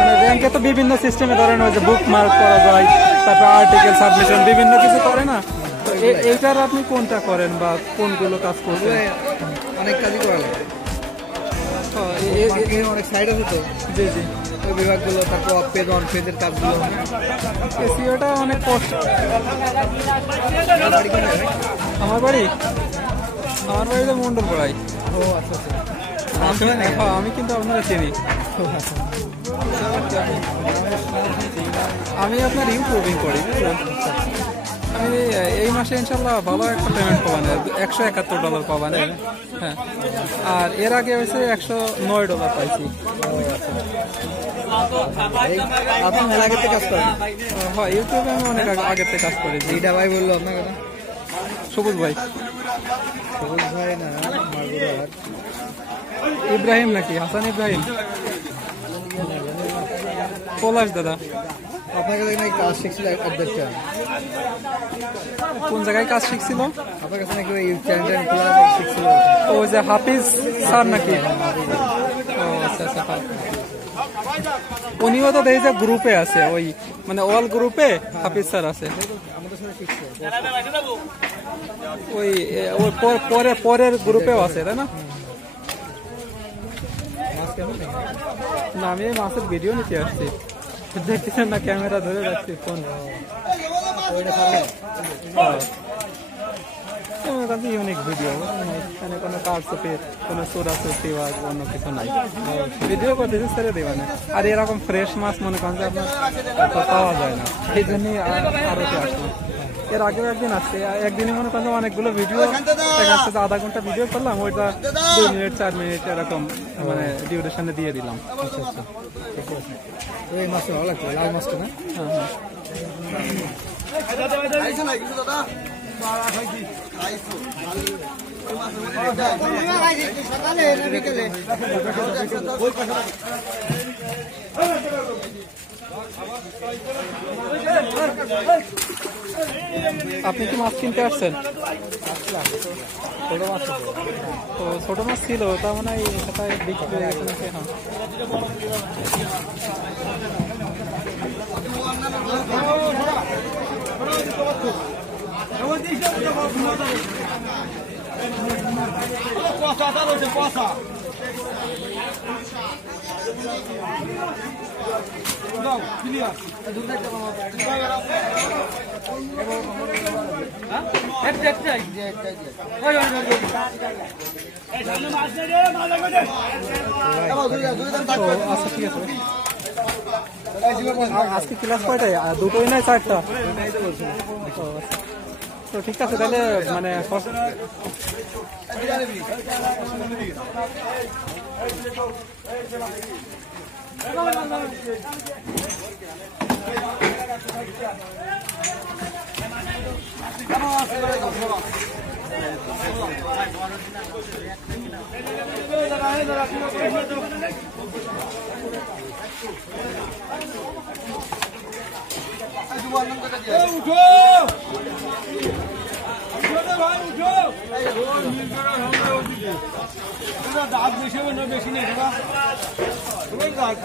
মানে ব্যাংকে তো বিভিন্ন সিস্টেমে ধরেন ওই যে বুক মার্ক করা যায়, তারপর আর্টিকেল সাবমিশন বিভিন্ন কিছু করে না। তো এইটার আপনি কোনটা করেন বা কোনগুলো কাজ করবেন? অনেক কাজই করা লাগে, অনেক সাইড আছে তো। জি জি, ওই বিভাগগুলো, তারপর অফ পেজ অন পেজের কাজগুলো। এসইওটা অনেক কষ্ট। আমার বাড়ি তো মন্ডল পড়াই। ও আচ্ছা আচ্ছা, আমি কিন্তু আপনারা চিনি। আমি আপনার ইউটিউবিং করি, আমি এই মাসে ইনশাল্লাহ ভালো একটা পেমেন্ট পাবান, $171 পাবান। হ্যাঁ, আর এর আগে হয়েছে $109 পাইছি। আপনি মেলা আগের থেকে কাজ করেন? হ্যাঁ, ইউটিউবে আমি অনেক আগের থেকে কাজ করি। এইটা ভাই বললো আপনার কথা? সবুজ ভাই। সবুজ ভাই না, ইব্রাহিম নাকি হাসান ইব্রাহিম? পলাশ দাদা। আপনার কাছে নাকি কাজ শিখছিল একটা? কোন জায়গায় কাজ শিখছিল? আপনার কাছে নাকি ওই চ্যানেল খোলা শিখছিল? ওই যে হাফিজ স্যার নাকি? ও আচ্ছা আচ্ছা, উনিও তো দেখি যে গ্রুপে আছে, ওই মানে অল গ্রুপে হাফিজ স্যার আছে। ওই পরের গ্রুপেও আছে, তাই না? না, আমি এই মাছের ভিডিও নিতে আসছি, দেখতেছেন না, ক্যামেরা ধরে রাখছি ফোন। ইউনিক ভিডিও, এখানে কোনো কারচুপি, কোনো চোরাচুপি বা অন্য কিছু নাই, ভিডিও করতেছে ছেড়ে দেবে না। আর এরকম ফ্রেশ মাছ মনে করেন যে আপনার পাওয়া যায় না, এই জন্যই আরো আসলাম। এর আগেও একদিন আসছে, একদিনে মনে করেন অনেকগুলো ভিডিও দেখাচ্ছে, আধা ঘন্টা ভিডিও করলাম, ওইটা 2 মিনিট 4 মিনিট এরকম মানে ডিউরেশনে দিয়ে দিলাম। আচ্ছা আচ্ছা, ওই মাছটা ভালো লাগতো, লাল মাছটা না? আপনি কি মাছ কিনতে আসছেন? তো ছোট মাছ ছিল, তার মানে বিক্রি হয়ে গেছে নাকি? আচ্ছা ঠিক আছে। আজকে ক্লাস কয়টায়? দুটোই নাই, 4টা? তো ঠিক আছে, তাহলে মানে দাঁত বেশি হবে না, বেশি নেই দাঁত